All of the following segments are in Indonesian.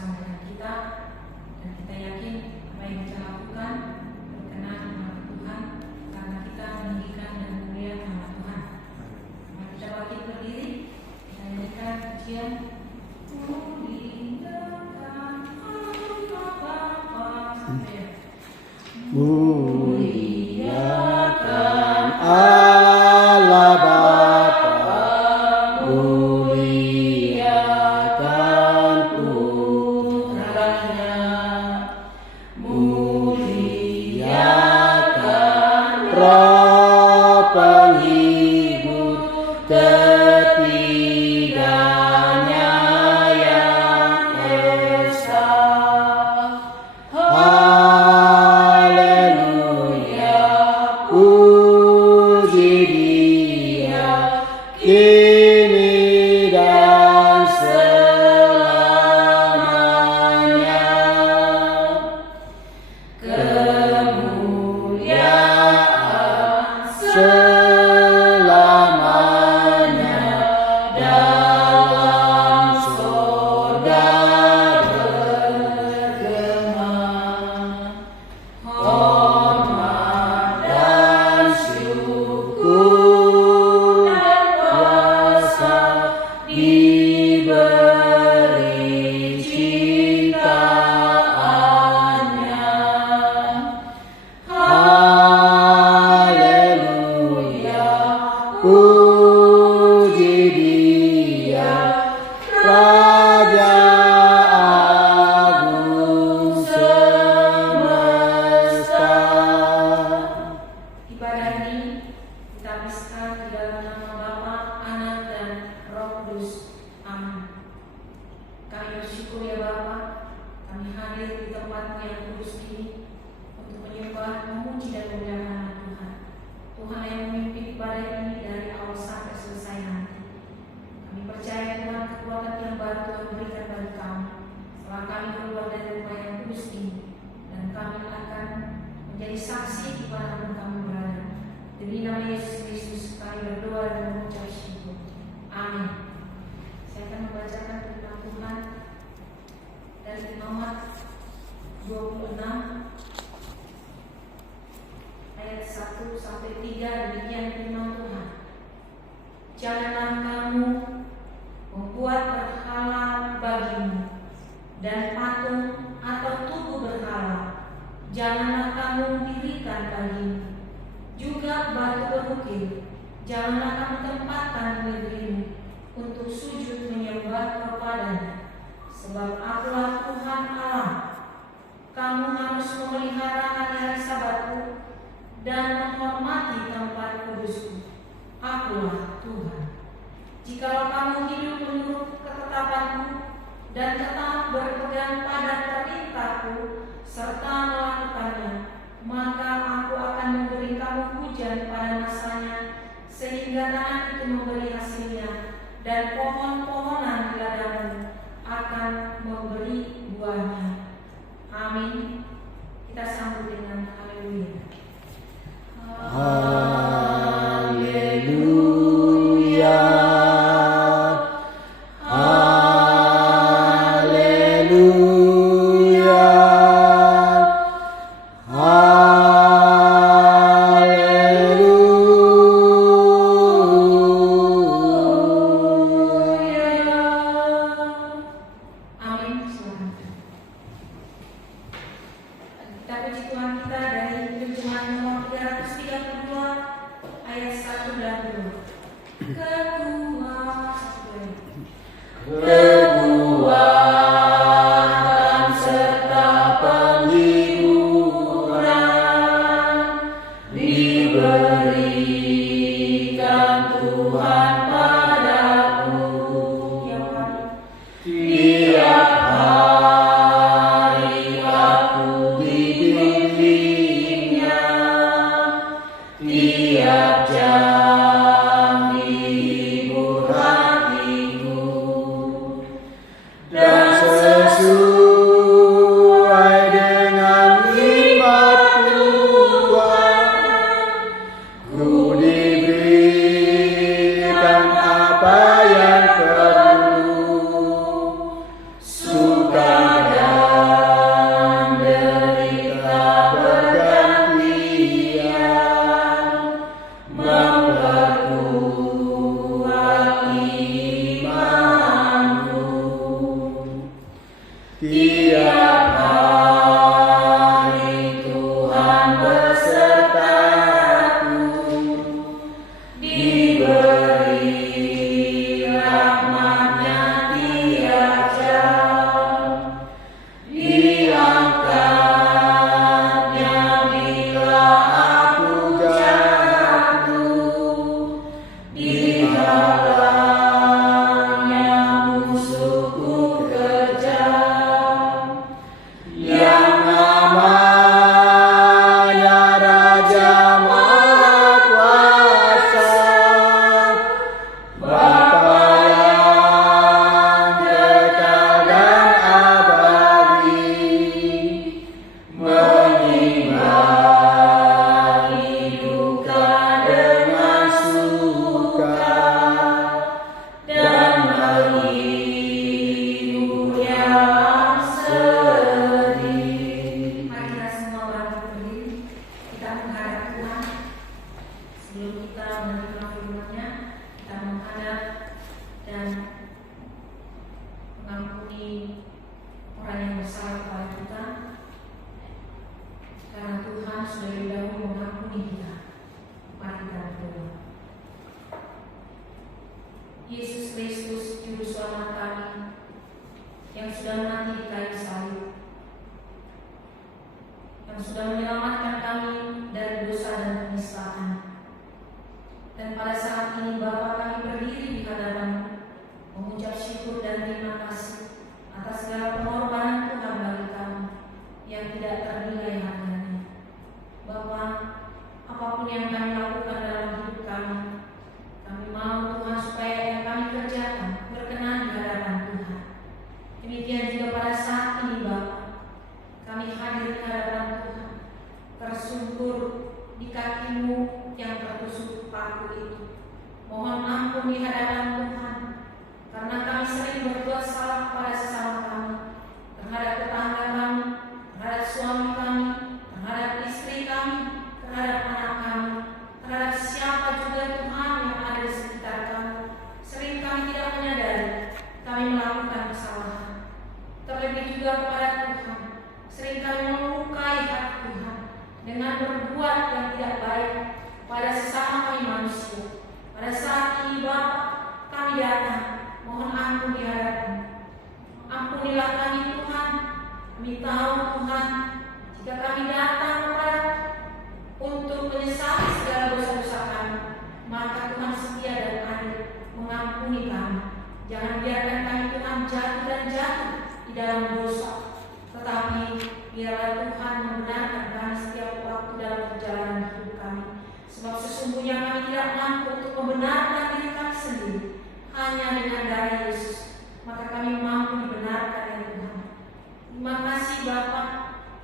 bersama dengan kita, dan kita yakin apa yang kita lakukan berkenan dengan Tuhan, karena kita meninggikan dan memuliakan nama Tuhan. Mari kita bangkit berdiri, kita nyanyikan pujian Muliakan Allah Bapa, muliakan Putranya, muliakan Roh Penghibur ketiganya yang esa. Puji Dia kini dan selamanya. Kemuliaan selamanya dalam surga bergema. Hormat dan syukur dan kuasa diberi ciptaannya. Haleluya, puji Dia, Raja Agung semesta. Ibadah ini kita habiskan di dalam nama Bapa, Anak, dan Roh Kudus. Amin. Kami bersyukur ya Bapa, kami hadir di tempat yang kudus ini untuk menyembah, memuji dan memuliakan nama Tuhan. Tuhan yang memimpin ibadah ini dari awal sampai selesai nanti. Kami percaya Tuhan, kekuatan yang baru Tuhan berikan bagi kami setelah kami keluar dari rumah yang kudus ini, dan kami akan menjadi saksi di mana pun kami berada. Demi nama Yesus Kristus kami berdoa dan mengucap syukur. Amin. Saya akan membacakan firman Tuhan dari Imamat 26 ayat 1 sampai 3. Demikian firman Tuhan. Janganlah kamu membuat berhala bagimu dan patung atau tugu berhala. Janganlah kamu dirikan bagimu. Juga batu berukir, janganlah kamu tempatkan di negerimu untuk sujud menyembah kepadanya. Sebab akulah Tuhan Allah. Kamu harus memelihara hari-hari Sabatku dan menghormati tempat kudusku. Akulah Tuhan. Jikalau kamu hidup menurut ketetapanku dan tetap berpegang pada perintahku serta melakukannya, maka aku akan memberi kamu hujan pada masanya, sehingga tanah itu memberi hasilnya, dan pohon-pohonan di ladangmu akan memberi buahnya. Amin. Kita sambut dengan haleluya. Haleluya, haleluya, Amin. Silakan. Kita puji Tuhan kita dari terjemahan nomor 332 ayat 1 dan 2. kekuatan serta penghiburan diberikan Tuhan padaku. Tiap hari aku dibimbingnya, tiap jam dihibur hatiku. Tiap hari Tuhan besertaku, diberi rahmat-Nya tiap jam, diangkat-Nya bila aku jatuh, dihalang-Nya musuhku kejam. Yang namanya Raja Maha Kuasa, Bapa yang kekal dan abadi, menyimbangi duka dengan suka dan menghibur yang sedih. Mari kita semua berdiri, kita menghadap Tuhan. Sebelum kita menerima firman-Nya, kita menghadap dan mengampuni orang yang bersalah kepada kita, karena Tuhan sudah lebih dahulu mengampuni kita. Mari kita berdoa. Yesus Kristus, Juru Selamat kami, yang sudah mati di kayu salib, yang sudah menyelamatkan kami dari dosa dan penistaan. Dan pada saat ini Bapa, kami berdiri di hadapan-Mu, mengucap syukur dan terima kasih atas segala pengorbanan Tuhan bagi kami yang tidak ternilai harganya. Bapa, apapun yang kami lakukan dalam hidup kami mau Tuhan supaya yang kami kerjakan berkenan di hadapan Tuhan. Demikian juga pada saat ini Bapa, kami hadir di hadapan Tuhan, tersungkur di kaki-Mu yang tertusuk paku itu. Mohon ampun di hadapan Tuhan, karena kami sering berbuat salah pada sesama kami, terhadap tetangga kami, terhadap suami kami, terhadap istri kami, terhadap anak kami, terhadap siapa juga Tuhan yang ada di sekitar kami. Sering kami tidak menyadari kami melakukan kesalahan. Terlebih juga kepada Tuhan, sering kami melukai hati Tuhan dengan berbuat yang tidak baik pada sesama kami manusia. Pada saat ini Bapa, kami datang, mohon ampun di hadapan-Mu. Ampunilah kami Tuhan. Kami tahu Tuhan, jika kami datang kepada untuk menyesali segala dosa-dosa kami, maka Tuhan setia dan adil mengampuni kami. Jangan biarkan kami Tuhan jatuh dan jatuh di dalam dosa, tetapi biarlah Tuhan membenarkan kami setiap waktu dalam perjalanan hidup kami. Sebab sesungguhnya kami tidak mampu untuk membenarkan diri kami sendiri, hanya dengan darah Yesus maka kami mampu dibenarkan ya Tuhan. Terima kasih Bapa,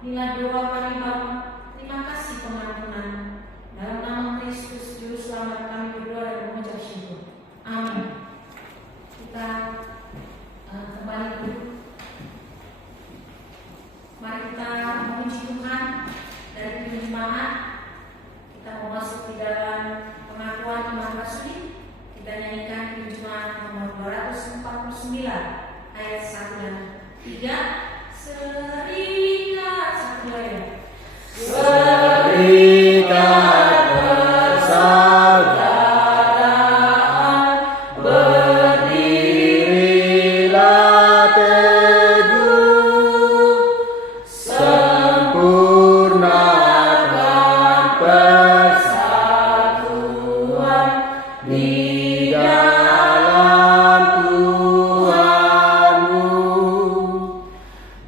inilah doa kami Bapa. Terima kasih pengampunan. Dalam nama Kristus Juru Selamat kami berdoa dan mengucap syukur. Amin. Kita kembali dulu. Mari kita memuji Tuhan dari penjemaat. Kita mau masuk di dalam pengakuan iman rasuli. Kita nyanyikan penjemaat nomor 249 ayat 1 dan 3. Serikat satu ya. Serikat persaudaraan, berdirilah teguh, sempurnakan persatuan di dalam Tuhan-Mu.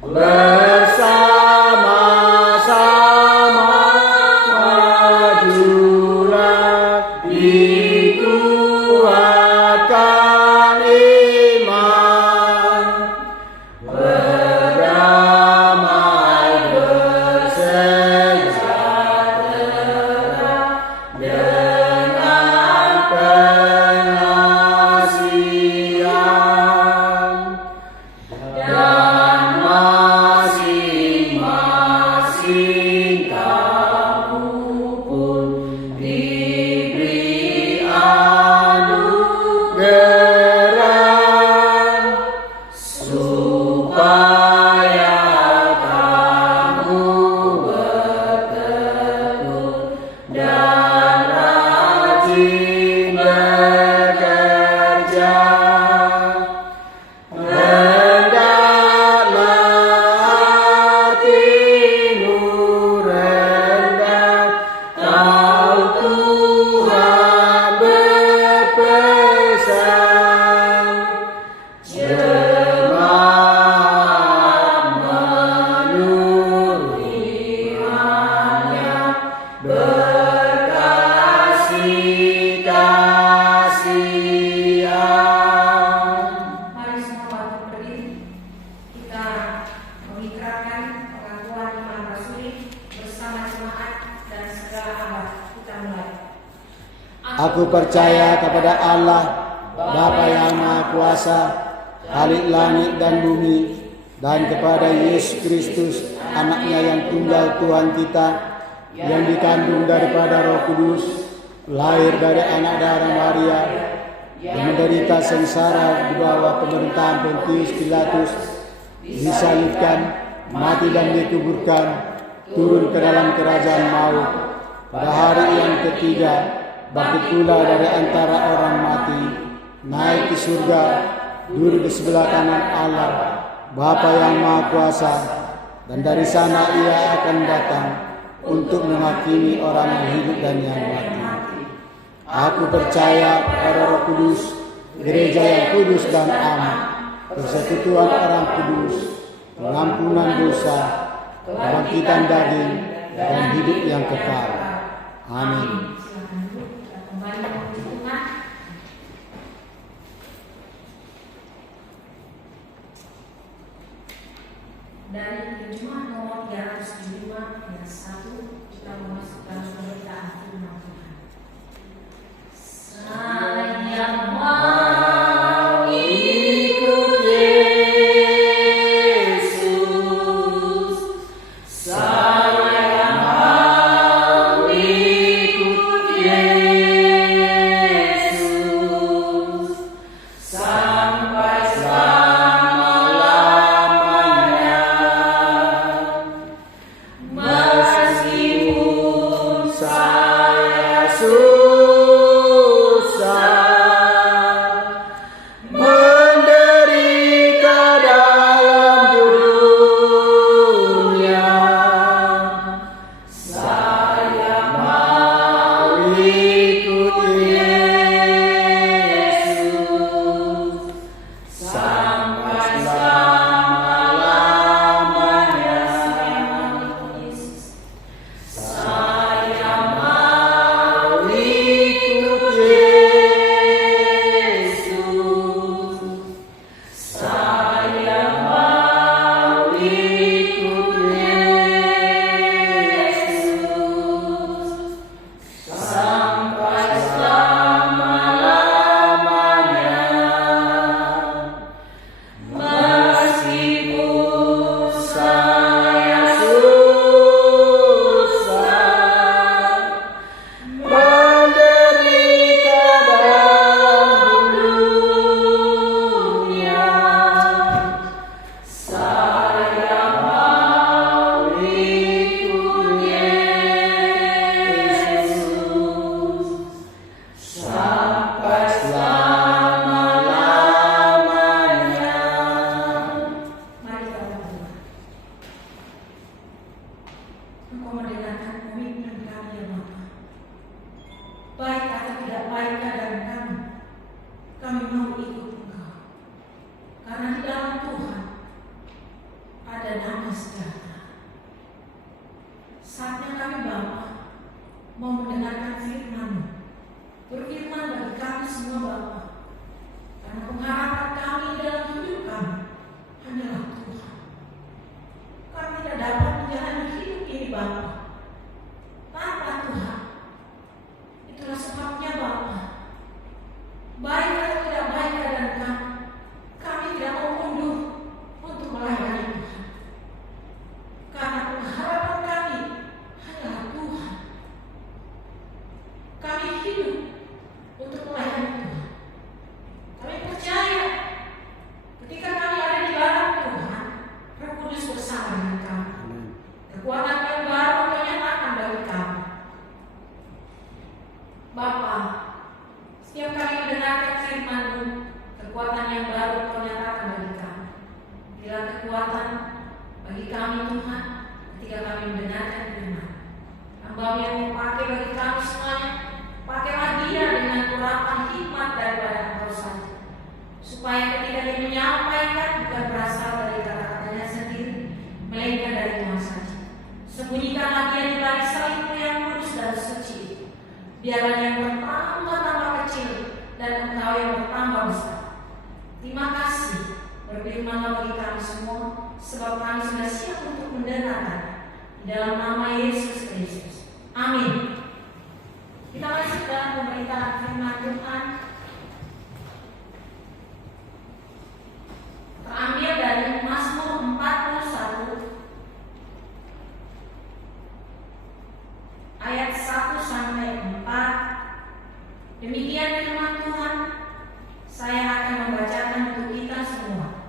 Bersama-sama majulah, dikuatkan iman, berdamai bersejahtera dengan pengasihan dan mulai. Aku percaya kepada Allah, Bapa yang Maha Kuasa, Khalik langit dan bumi, dan kepada Yesus Kristus, Anaknya yang tunggal Tuhan kita, yang dikandung daripada Roh Kudus, lahir dari anak darah Maria, yang menderita sengsara di bawah pemerintahan Pontius Pilatus, disalibkan, mati dan dikuburkan, turun ke dalam kerajaan maut. Pada hari yang ketiga, bangkit pula dari antara orang mati, naik ke surga, duduk di sebelah kanan Allah, Bapa yang Maha Kuasa, dan dari sana Ia akan datang untuk menghakimi orang yang hidup dan yang mati. Aku percaya pada Roh Kudus, gereja yang kudus dan am, persekutuan orang kudus, pengampunan dosa, kebangkitan daging, dan hidup yang kekal. Amin. Silakan Bu, kita kembali menuju Tuhan. Dari Jemaat nomor 375 ayat 1, kita memasukkan pemberitaan firman Tuhan. Saya mau ikut Yesus, saya mau ikut Yesus, sampai selama-lamanya. Meskipun saya menderita dalam dunia, saya mau ikut Yesus sampai selama-lamanya. Saya mau ikut Yesus, saya mau ikut Yesus sampai selama-lamanya. Meskipun saya susah, menderita dalam dunia, saya mau ikut Yesus sampai selama-lamanya. Mari kita berdoa. Engkau mendengarkan komitmen kami ya Bapa. Baik atau tidak baik keadaan kami mau ikut Engkau. Karena di dalam Tuhan ada damai sejahtera. Saatnya kami Bapa mau mendengarkan firman-Mu. Berfirman bagi kami semua Bapa. Karena pengharapan kami dalam hidup kami hanyalah Tuhan. Kami tidak dapat menjalani hidup ini Bapa tanpa Tuhan. Itulah sebabnya Bapa, baik atau tidak baik keadaan kami tidak mau mundur untuk melayani Tuhan. Karena pengharapan kami hanyalah Tuhan. Kami hidup untuk melayani Tuhan. Kami percaya ketika kami ada di dalam Tuhan, Roh Kudus bersama dengan kami. Kekuatan yang baru menyatakan bagi kami. Bapa, setiap kali mendengarkan firman-Mu, kekuatan yang baru Kau nyatakan bagi kami. Bila kekuatan bagi kami Tuhan, ketika kami mendengarkan firman. Hamba-Mu yang Kau pakai bagi kami semuanya, pakailah dia dengan urapan hikmat daripada Engkau saja. Supaya ketika dia menyampaikan bukan berasal dari kata-katanya sendiri, melainkan dari Tuhan saja. Sembunyikanlah dia di balik salib-Mu yang kudus dan suci. Biarlah yang bertambah-tambah kecil dan Engkau yang bertambah besar. Terima kasih berfirman-Lah bagi kami semua, sebab kami sudah siap untuk mendengarkan. Di dalam nama Yesus Kristus. Amin. Tuhan terambil dari Mazmur 41 ayat 1 sampai 4. Demikian firman Tuhan. Saya akan membacakan untuk kita semua.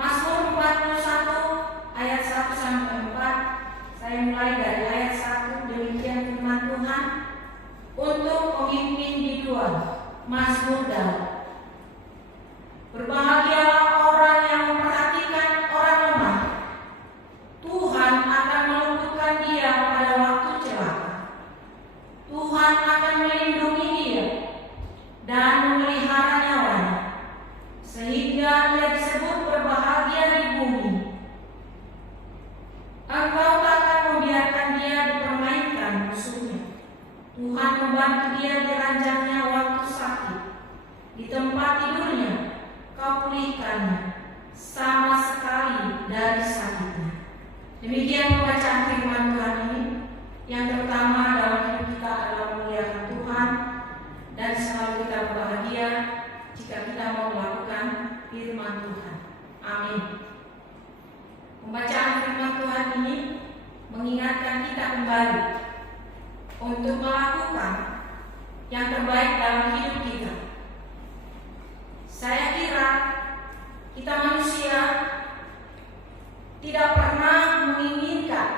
Mazmur 41 ayat 1 sampai 4. Saya mulai dari ayat 1. Demikian firman Tuhan untuk pemimpin di Tuhan. Mazmur Daud. Berbahagialah orang yang memperhatikan orang lemah. Tuhan akan meluputkan dia pada waktu celaka. Tuhan akan melindungi dia dan memelihara nyawanya, sehingga dia disebut berbahagia di bumi. Engkau tak akan membiarkan dia dipermainkan musuhnya. Tuhan membantu dia di ranjangnya waktu sakit. Di tempat tidurnya kau pulihkannya sama sekali dari sakitnya. Demikian pembacaan firman Tuhan ini. Yang pertama dalam hidup kita adalah memuliakan Tuhan, dan selalu kita berbahagia jika kita mau melakukan firman Tuhan. Amin. Pembacaan firman Tuhan ini mengingatkan kita kembali untuk melakukan yang terbaik dalam hidup kita. Saya kira kita manusia tidak pernah menginginkan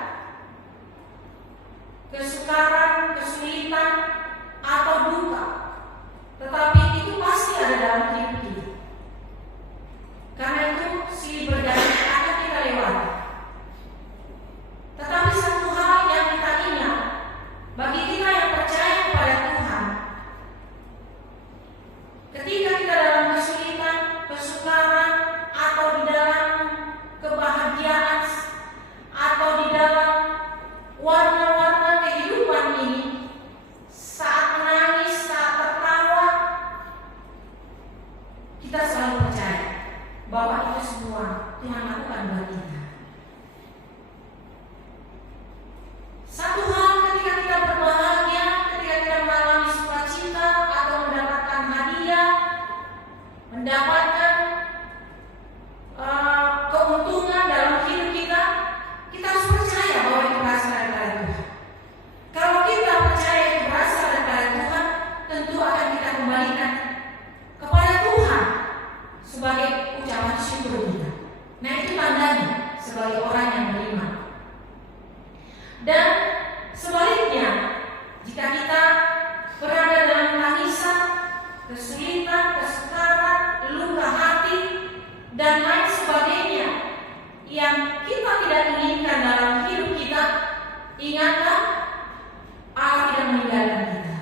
kesukaran, kesulitan, atau duka, tetapi itu pasti ada dalam hidup kita. Karena itu silih berganti akan kita lewati. Tetapi satu hal yang kita ingat, bagi kita yang percaya kepada Tuhan, ketika kita dalam kesulitan, kesukaran, atau di dalam kebahagiaan, atau di dalam warna-warna kehidupan ini, saat menangis, saat tertawa, kita selalu percaya bahwa itu semua Tuhan lakukan buat kita. Satu hal ketika kita berbahagia, ketika kita mengalami sukacita atau mendapatkan hadiah, mendapatkan keuntungan dalam hidup kita, kita harus percaya bahwa itu berasal dari Tuhan. Kalau kita percaya itu berasal dari Tuhan, tentu akan kita kembalikan kepada Tuhan sebagai ucapan syukur kita. Nah, itu tandanya sebagai orang yang beriman. Dan sebaliknya, jika kita berada dalam tangisan, kesulitan, kesukaran, luka hati, dan lain sebagainya yang kita tidak inginkan dalam hidup kita, ingatlah, Allah tidak meninggalkan kita.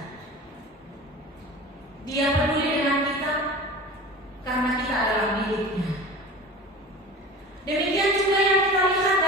Dia peduli dengan kita karena kita adalah miliknya. Demikian juga yang kita lihat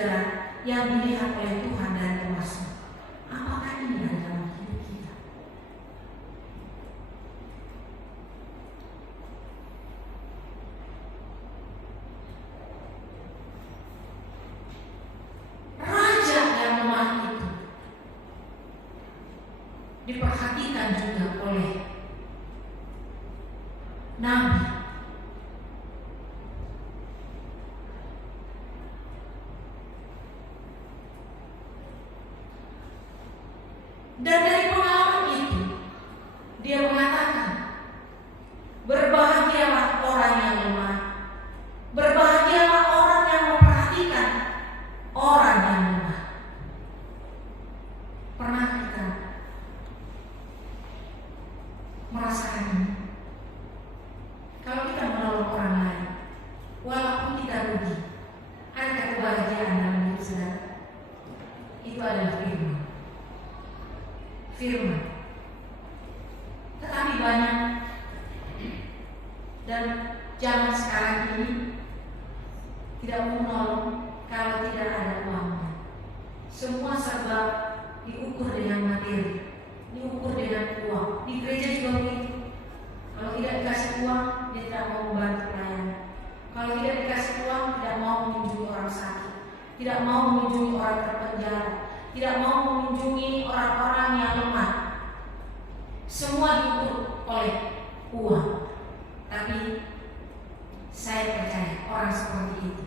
saudara yang dilihat oleh Tuhan dari emasmu? Apakah ini ada dalam hidup kita? Raja yang lemah itu diperhatikan juga oleh Nabi. Dan dari pengalaman itu, dia mengatakan, berbahagialah orang yang lemah, berbahagialah orang yang memperhatikan orang yang lemah. Pernah kita merasakan ini? Kalau kita menolong orang lain, walaupun kita rugi, ada kebahagiaan dalam hidup saudara. Itu adalah firman. Tetapi banyak, dan zaman sekarang ini tidak mau menolong kalau tidak ada uangnya. Semua serba diukur dengan materi, diukur dengan uang. Di gereja juga begitu. Kalau tidak dikasih uang, dia tidak mau membantu pelayan. Kalau tidak dikasih uang, tidak mau mengunjungi orang sakit, tidak mau mengunjungi orang terpenjara, tidak mau mengunjungi orang-orang yang lemah. Semua diukur oleh uang. Tapi saya percaya orang seperti itu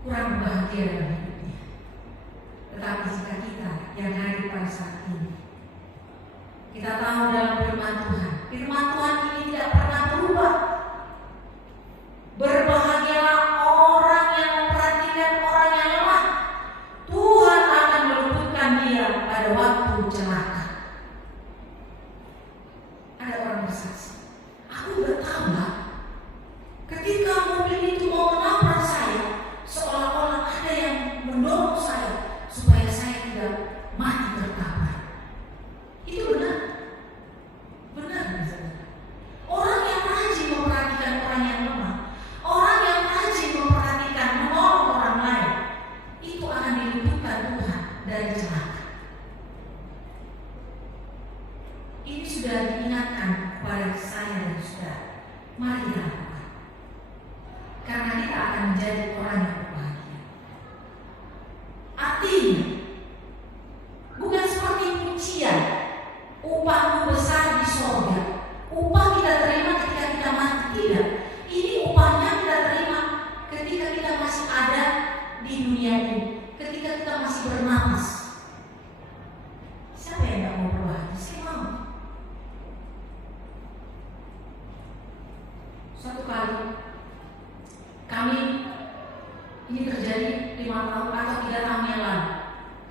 kurang bahagia dalam hidupnya. Tetapi jika kita yang hadir pada saat ini, kita tahu dalam firman Tuhan ini tidak pernah berubah. Berbahagialah orang yang memperhatikan orang yang lemah. Tuhan akan meluputkan dia pada waktu celaka. Ada orang bersaksi, aku bertambah ketika mobil itu mau menabrak saya, seolah-olah ada yang mendorong saya supaya saya tidak mati tertabrak. Itu benar. Benar, saudara. Orang yang rajin memperhatikan orang yang lemah, orang yang rajin memperhatikan menolong orang lain, itu akan diluputkan Tuhan dari celaka. Ini sudah diingatkan kepada saya dan saudara. Mari kita lakukan, karena kita akan menjadi orang yang berbahagia. Artinya bukan seperti pujian, upahmu besar di sorga, upah kita terima ketika kita mati. Tidak, ini upahnya kita terima ketika kita masih ada di dunia ini, ketika kita masih bernapas. Siapa yang tidak mau berbahagia? Saya mau. Suatu kali kami, ini terjadi 5 tahun atau 3 tahun yang lalu.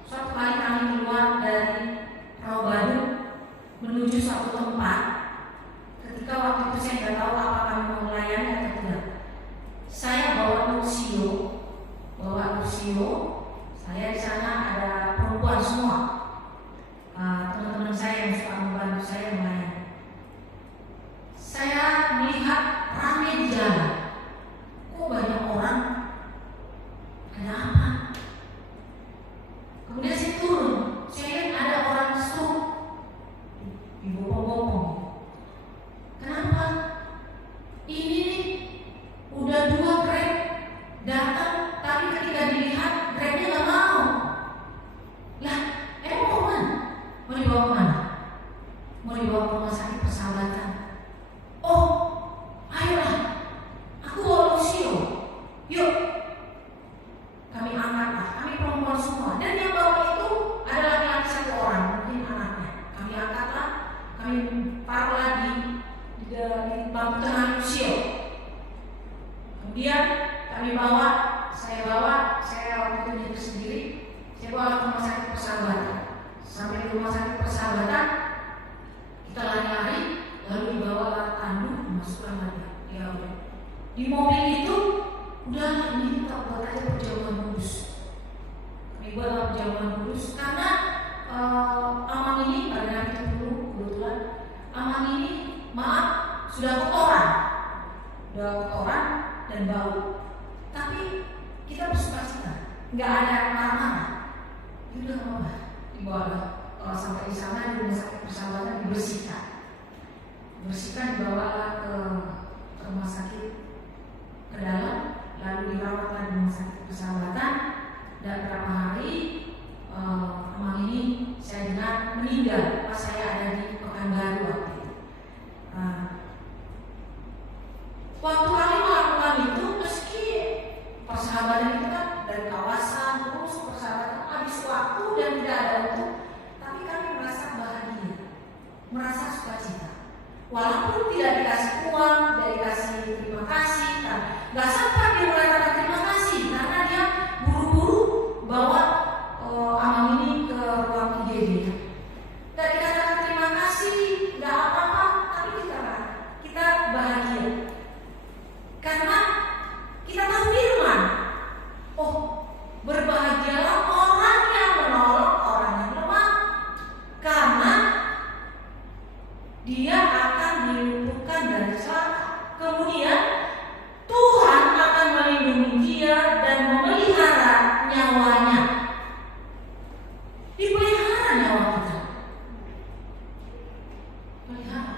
Suatu kali kami keluar dari Rawabadu menuju suatu tempat. Ketika waktu itu saya tidak tahu apa kami mau melayani atau tidak. Saya bawa Lucio. Saya di sana ada perempuan semua. Teman-teman saya yang suka membantu saya melayani. Saya melihat ramai di jalan. Kok banyak orang? Ada apa? Kemudian saya turun. Saya lihat ada orang stroke di bopong-bopong. Kenapa? Ini nih udah 2 Grab datang, tapi ketika dilihat Grabnya nggak mau. Lah, emang mau kemana? Mau dibawa kemana? Mau dibawa ke rumah sakit Persahabatan. Oh, ayolah, aku bawa Lucio. Yuk, kami angkatlah. Kami perempuan semua. Dan yang bawa itu ada laki-laki 1 orang, mungkin anaknya. Kami angkatlah, kami taruhlah di bangku tengah Lucio. Kemudian kami bawa, saya waktu itu nyetir sendiri. Saya bawa ke rumah sakit Persahabatan. Sampai di rumah sakit Persahabatan, kita lari-lari, lalu dibawa tandu, dimasukkan lagi. Ya udah. Di mobil itu udah ini kita buat aja perjamuan kudus. Kami buat perjamuan kudus karena Amang ini pada hari itu dulu kebetulan Amang ini sudah kotoran dan bau. Tapi nggak ada marah-marah. Itu udah apa? Dibawa kalau sampai di sana di rumah sakit Persahabatan dibersihkan, dibawalah ke rumah sakit ke dalam, lalu dirawatlah di rumah sakit Persahabatan. Dan beberapa hari Amang ini saya dengar meninggal pas saya ada di Pekanbaru waktu itu. Waktu kami melakukan itu, meski Persahabatan itu kan dari kawasan terus Persahabatan habis waktu dan tidak ada waktu, tapi kami merasa bahagia, merasa sukacita. Walaupun tidak dikasih uang, tidak dikasih terima kasih, kan nggak sempat dia mengatakan terima kasih karena dia buru-buru bawa Amang ini ke ruang IGD. Tidak dikatakan terima kasih, nggak apa-apa, tapi kita bahagia karena kita tahu firman. Oh, berbahagialah orang yang menolong orang yang lemah, karena dia akan diluputkan dari celaka. Kemudian Tuhan akan melindungi dia dan memelihara nyawanya. Dipelihara nyawa kita. Pelihara.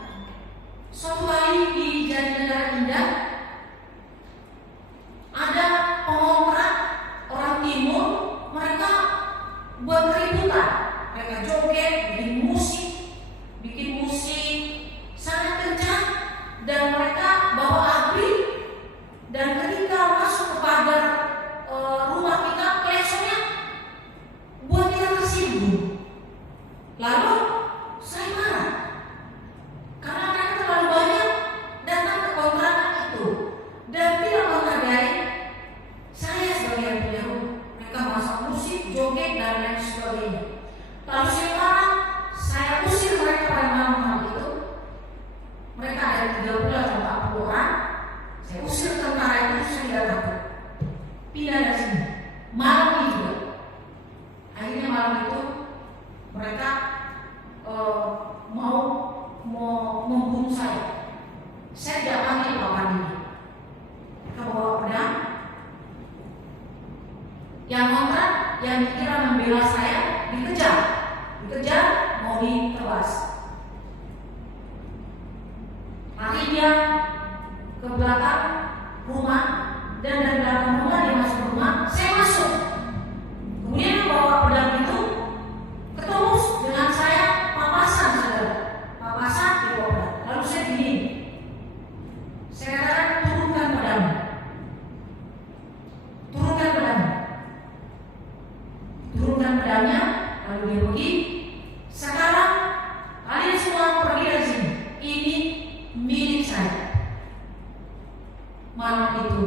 Suatu hari di Jatinegara Indah ada pengontrak orang timur, mereka buat keributan, mereka joget, bikin musik sangat kencang, dan mereka bawa api, dan ketika masuk ke pagar rumah kita, klaksonnya buat kita tersinggung. Lalu saya marah karena mereka terlalu banyak datang ke kontrakan itu dan tidak menghargai saya sebagai yang punya rumah. Mereka masak musik, joget, dan lain sebagainya. Lalu saya marah, saya usir mereka pada malam itu. Mereka ada 30 atau 40 orang. Saya usir tentara itu, saya tidak takut. Pindah dari sini. Malam ini juga. Akhirnya malam itu mereka mau membunuh saya. Saya tidak panggil papan ini. Mereka bawa pedang. Yang kontrak, yang dikira membela saya, dikejar, mau ditebas. Lari dia ke belakang rumah, dan dari belakang rumah dia masuk rumah, saya masuk. Kemudian bawa pedang itu ketemu dengan saya, papasan saudara, papasan di bawah pedang. Lalu saya begini, saya katakan turunkan pedangmu, turunkan pedangnya. Lalu dia pergi. Sekarang kalian semua pergi dari sini. Ini milik saya. Malam itu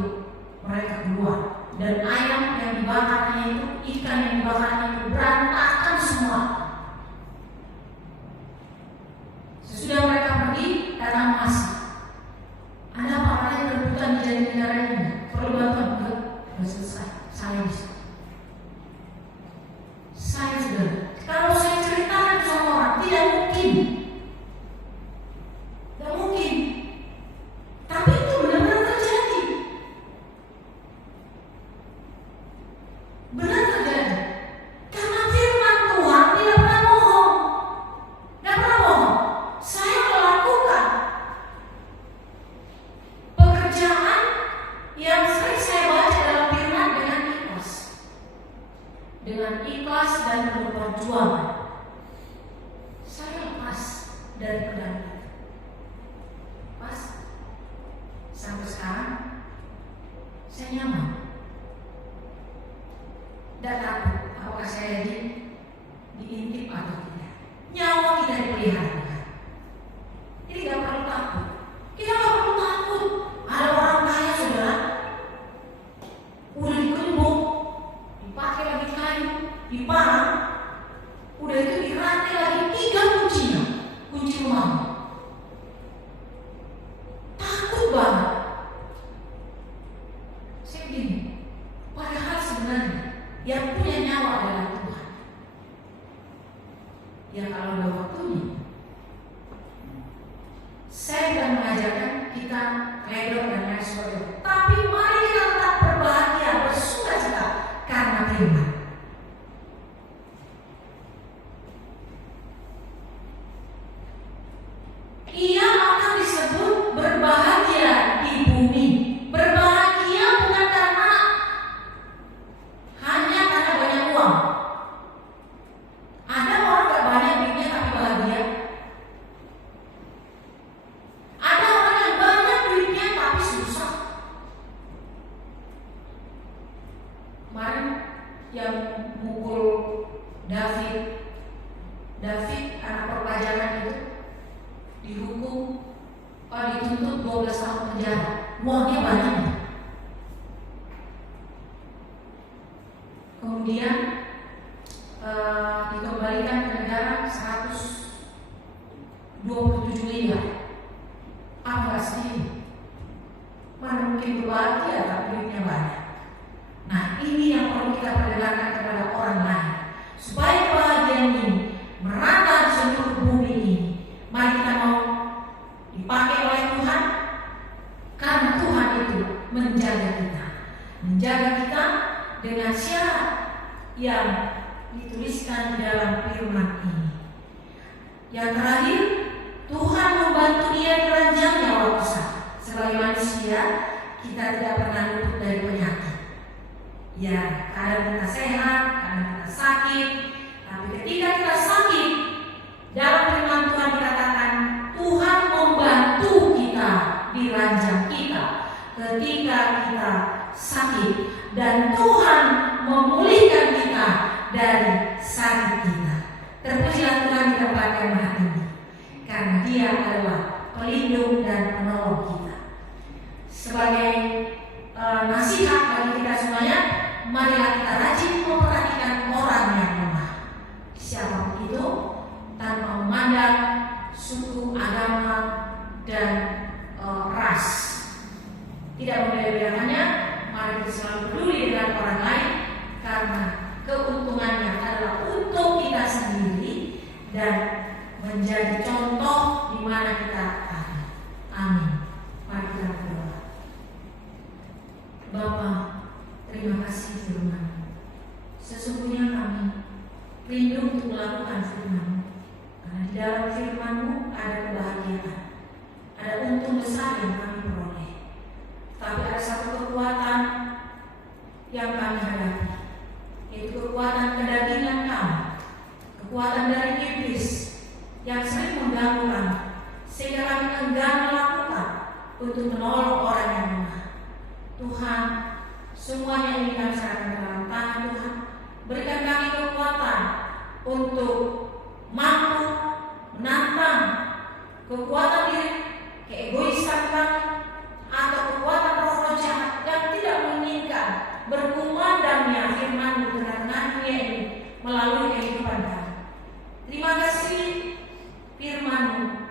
mereka keluar, dan ayam yang dibakarnya itu, ikan yang dibakarnya itu berantakan semua. Sesudah mereka pergi, datang masih. Ada apa kalian rebutan di Jatinegara ini? Perlu bantuan? Sudah selesai. Saya bisa. Saya sudah. Kalau saya ceritakan sama orang, tidak mungkin. Tidak mungkin. Tapi itu benar-benar terjadi. Benar terjadi. Karena firman Tuhan tidak pernah bohong. Tidak pernah bohong. Saya melakukan pekerjaan yang sering saya baca dalam firman dengan ikhlas. Dengan ikhlas dan penuh perjuangan. Saya lepas dari pedang itu. Pas sampai sekarang saya nyaman. Dan takut apakah saya diintip atau tidak. Nyawa kita dipelihara. Jadi gak perlu takut. Kita gak perlu takut. Ada orang kaya saudara, udah dikembung, dipakai lagi kayu, diparang, udah itu dirantai lagi 3 kuncinya, kunci rumah. Takut banget. Saya begini, padahal sebenarnya yang punya nyawa adalah Tuhan. Ya kalau udah waktunya, saya bukan mengajarkan kita redor dan lain sebagainya, tapi mari kita tetap berbahagia, bersukacita karena firman. Ia akan disebut berbahagia di bumi. Berbahagia bukan karena hanya karena banyak uang. Ada orang gak banyak duitnya tapi bahagia. Ada orang yang banyak duitnya tapi susah. Kemarin yang mukul David anak perpajanan itu dihukum, dituntut 12 tahun penjara. Uangnya banyak. Kemudian dikembalikan ke negara 127 miliar. Apa sih? Mana mungkin berbahagia tapi duitnya banyak. Nah, ini yang perlu kita perdengarkan kepada orang lain, supaya kebahagiaan ini merata di seluruh bumi ini. Mari kita mau dipakai oleh Tuhan, karena Tuhan itu menjaga kita dengan syarat yang dituliskan di dalam firman ini. Yang terakhir, Tuhan membantu dia di ranjangnya waktu sakit. Sebagai manusia, kita tidak pernah luput dari penyakit. Ya, kadang kita sehat, kadang kita sakit. Tapi ketika kita sakit, dalam firman Tuhan dikatakan Tuhan membantu kita di ranjang kita ketika kita sakit, dan Tuhan memulihkan kita dari sakit kita. Terpujilah Tuhan di tempat yang maha tinggi, karena Dia adalah pelindung dan penolong kita. Sebagai nasihat bagi kita semuanya, marilah kita rajin memperhatikan orang yang lemah, siapapun itu, tanpa memandang suku, agama, dan ras. Tidak membeda-bedakannya. Mari kita selalu peduli dengan orang lain, karena keuntungannya adalah untuk kita sendiri dan menjadi contoh di mana kita ada. Amin. Mari kita berdoa. Bapa, terima kasih firman-Mu. Sesungguhnya kami rindu untuk melakukan firman-Mu, karena di dalam firman-Mu ada kebahagiaan, ada untung besar yang kami peroleh. Tapi ada satu kekuatan yang kami hadapi, yaitu kekuatan kedagingan kami, kekuatan dari iblis yang sering mengganggu kami, sehingga kami enggan melakukan untuk menolong orang yang lemah. Tuhan, semuanya ini kami serahkan dalam tangan Tuhan. Berikan kami kekuatan untuk mampu menantang kekuatan diri, keegoisan kami, atau kekuatan roh jahat yang tidak menginginkan berkumandangnya firman-Mu di tengah-tengah dunia ini melalui kehidupan kami. Terima kasih firman-Mu.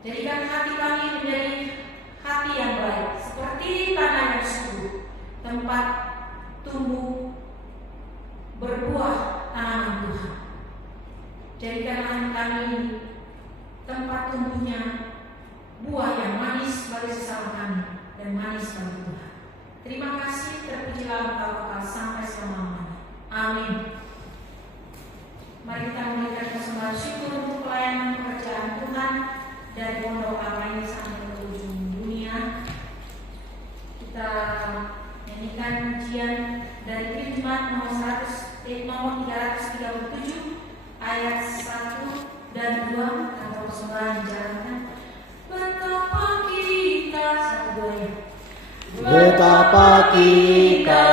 Jadikan hati kami menjadi hati yang baik, seperti tanah yang subur, tempat tumbuh berbuah tanaman Tuhan. Jadikan hati kami tempat tumbuhnya buah yang manis bagi sesama kami dan manis bagi Tuhan. Terima kasih, terpujilah Engkau kekal sampai selama-lamanya. Amin. Mari kita memberikan persembahan syukur untuk pelayanan pekerjaan Tuhan dari pondok Allah ini sampai ke ujung dunia. Kita nyanyikan ujian dari firman nomor 337 ayat 1 dan 2 atau persembahan dijalankan. Betapa kita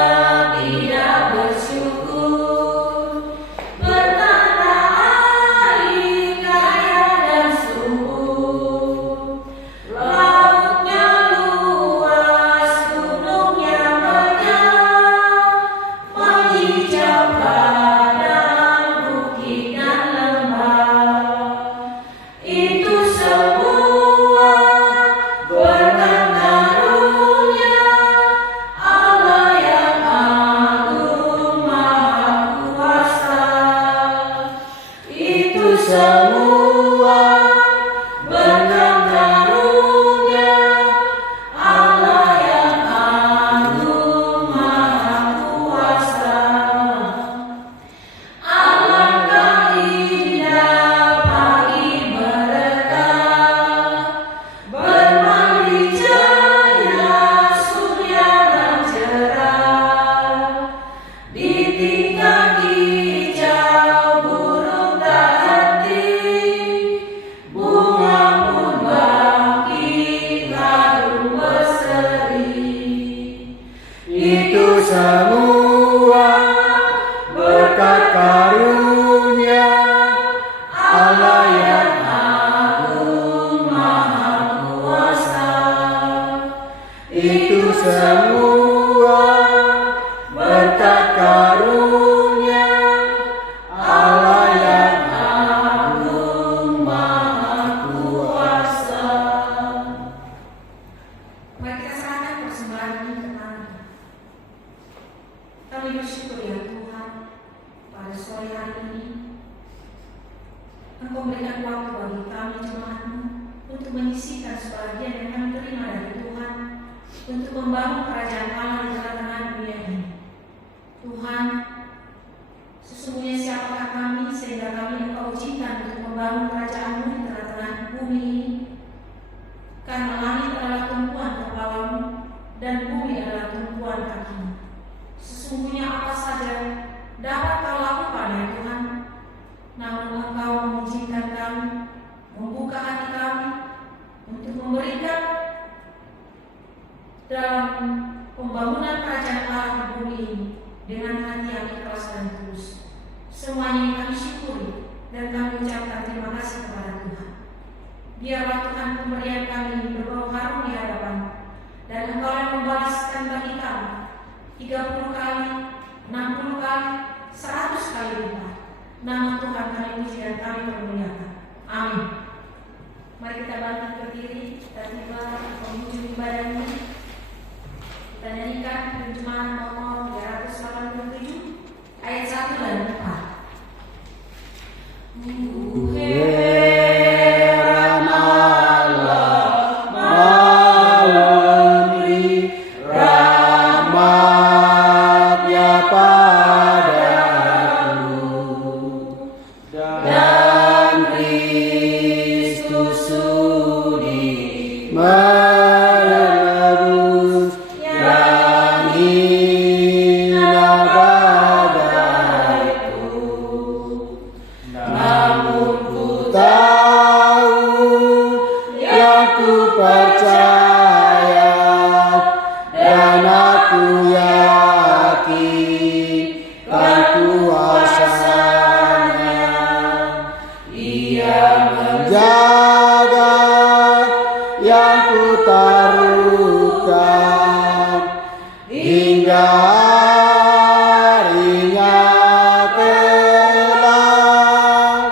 tidak bersyukur, bertanda air kaya dan subur, lautnya luas, gunungnya megah, menghijau padang, bukit dan lembah. Itu semua berkat karunia Allah yang kami bersyukur ya Tuhan, pada sore hari ini Engkau berikan waktu bagi kami jemaat-Mu untuk menyisihkan sebagian yang kami terima dari Tuhan untuk membangun kerajaan Allah di tengah-tengah dunia ini. Tuhan, sesungguhnya siapakah kami sehingga kami Engkau izinkan untuk membangun kerajaan-Mu di tengah-tengah bumi ini? Karena langit adalah tumpuan kepala-Mu dan bumi adalah tumpuan kaki-Mu. Sesungguhnya apa saja dapat Kau lakukan ya Tuhan, namun Engkau mengizinkan kami membuka hati kami untuk memberikan dalam pembangunan kerajaan Allah di bumi ini dengan hati yang ikhlas dan tulus. Semuanya yang kami syukuri dan kami ucapkan terima kasih kepada Tuhan. Biarlah Tuhan pemberian kami berbau harum di hadapan, dan Engkau yang membalaskan bagi kami 30 kali, 60 kali, 100 kali lipat. Nama Tuhan kami puji dan kami permuliakan. Amin. Mari kita bangkit berdiri, kita tiba penghujung ibadah ini. Kita nyanyikan terjemahan nomor 387 ayat 1 dan 4. Heran Allah memberi rahmat-Nya padaku, dan Kristus sudi menebus yang hina bagaiku. Namun ku tahu, yang ku percaya, dan aku yakin kan kuasa-Nya. Ia menjaga yang ku taruhkan hingga harinya kelak.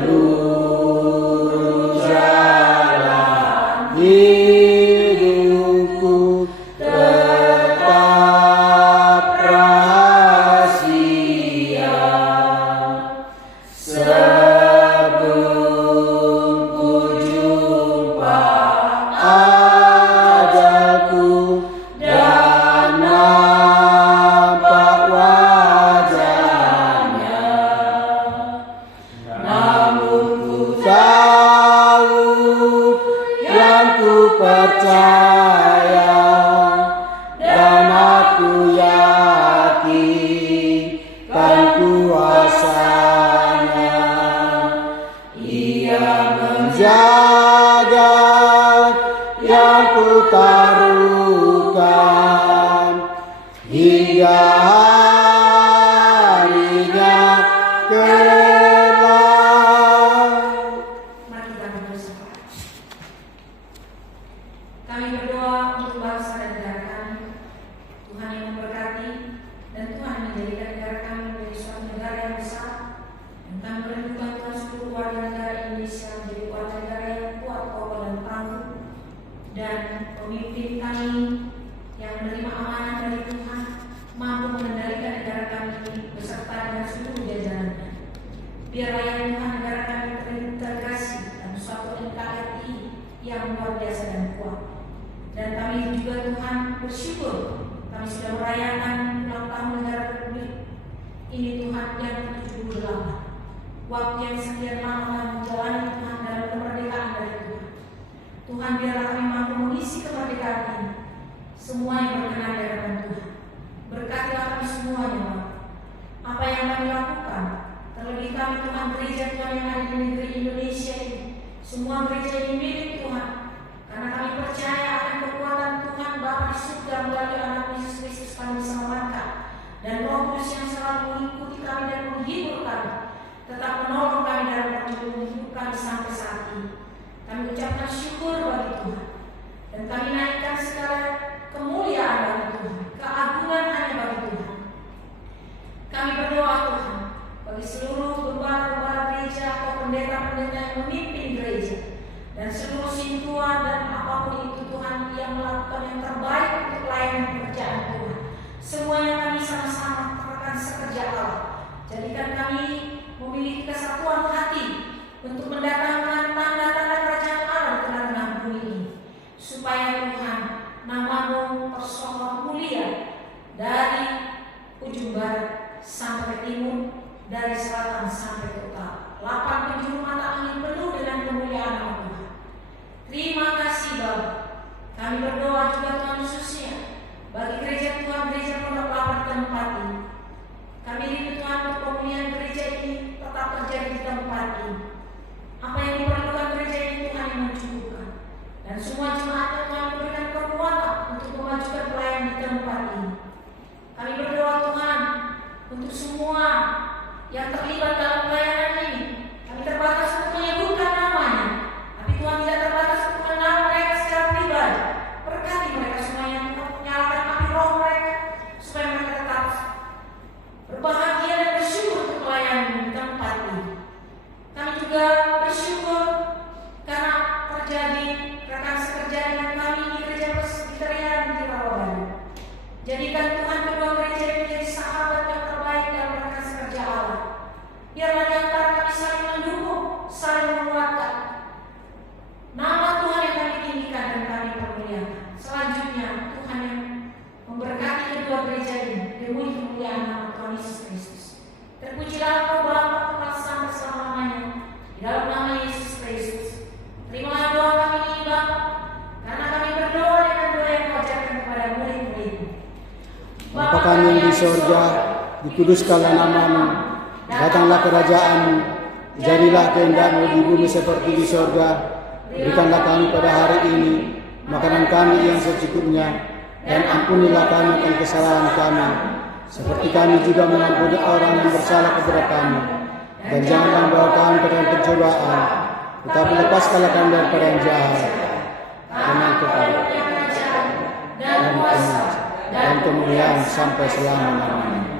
Seluruh jalan hidupku tetap rahasia. Sebelum ku jumpa ajalku dan nampak wajah-Nya, namun ku tahu, yang ku percaya, dan aku yakin kan kuasa-Nya. Ia menjaga yang ku taruhkan hingga harinya kelak. Mari kita berdoa. Kami berdoa untuk bangsa dan negara kami. Tuhan yang memberkati dan Tuhan menjadikan negara kami menjadi suatu negara yang besar. Dan kami merindukan Tuhan seluruh warga negara Indonesia menjadi warga negara yang kuat, kokoh dan tangguh. Dan pemimpin kami yang menerima amanah dari Tuhan mampu mengendalikan negara kami ini beserta dengan seluruh jajarannya. Biarlah ya Tuhan negara kami terintegrasi dalam suatu NKRI yang luar biasa dan kuat. Dan kami juga Tuhan bersyukur kami sudah merayakan ulang tahun negara Republik ini Tuhan yang ke-78. Waktu yang sekian lama kami menjalani Tuhan dalam kemerdekaan dari Tuhan. Tuhan biarlah kami mampu mengisi kemerdekaan ini semua yang berkenan di hadapan Tuhan. Berkatilah kami semuanya Bapak. Apa yang kami lakukan, terlebih kami Tuhan gereja Tuhan yang ada di negeri Indonesia ini, semua gereja ini milik Tuhan. Karena kami percaya akan kekuatan Tuhan Bapa di surga melalui anak Yesus Kristus kami diselamatkan, dan Roh Kudus yang selalu mengikuti kami dan menghibur kami, tetap menolong kami dalam perjalanan hidup kami sampai saat ini. Kami ucapkan syukur bagi Tuhan, dan kami naikkan segala kemuliaan bagi Tuhan. sampai ke timur, dari selatan sampai ke utara. 8 penjuru mata angin penuh dengan kemuliaan nama Tuhan. Terima kasih Bapa. Kami berdoa juga Tuhan khususnya bagi gereja Tuhan, gereja Pondok Pelapar tempat ini. Kami rindu Tuhan untuk pemulihan gereja ini tetap terjadi di tempat ini. Apa yang diperlukan gereja ini Tuhan yang mencukupkan. Dan semua jemaatnya Tuhan berikan kekuatan untuk memajukan pelayanan di tempat ini. Kami berdoa Tuhan untuk semua yang terlibat dalam pelayanan ini. Kami terbatas untuk menyebutkan namanya, tapi Tuhan tidak terbatas untuk mengenal mereka secara pribadi. Berkati mereka semuanya, menyalakan api roh mereka supaya mereka tetap berbahagia dan bersyukur untuk pelayanan di tempat ini. Kami juga bersyukur karena terjadi rekan sekerja dengan kami di gereja Presbyterian di Rawabayu. Jadikan Tuhan kedua gereja ini menjadi sahabat yang terbaik dalam rekan sekerja Allah. Biarlah di antara kami saling mendukung, saling menguatkan. Nama Tuhan yang kami tinggikan dan kami permuliakan. Selanjutnya Tuhan yang memberkati kedua gereja ini demi kemuliaan nama Tuhan Yesus Kristus. Terpujilah Engkau Bapa tempat sampai selama-lamanya. Di dalam nama Yesus Kristus. Terimalah doa kami ini Bapa, karena kami berdoa dengan doa yang Kau ajarkan kepada murid-murid-Mu. Bapa kami yang di sorga, dikuduskanlah nama-Mu, datanglah kerajaan-Mu, jadilah kehendak-Mu di bumi seperti di sorga. Berikanlah kami pada hari ini makanan kami yang secukupnya, dan ampunilah kami akan kesalahan kami, seperti kami juga mengampuni orang yang bersalah kepada kami. Dan janganlah membawa kami ke dalam pencobaan, tetapi lepaskanlah kami daripada yang jahat. Karena Engkau dan kuasa dan kemuliaan sampai selama-lamanya.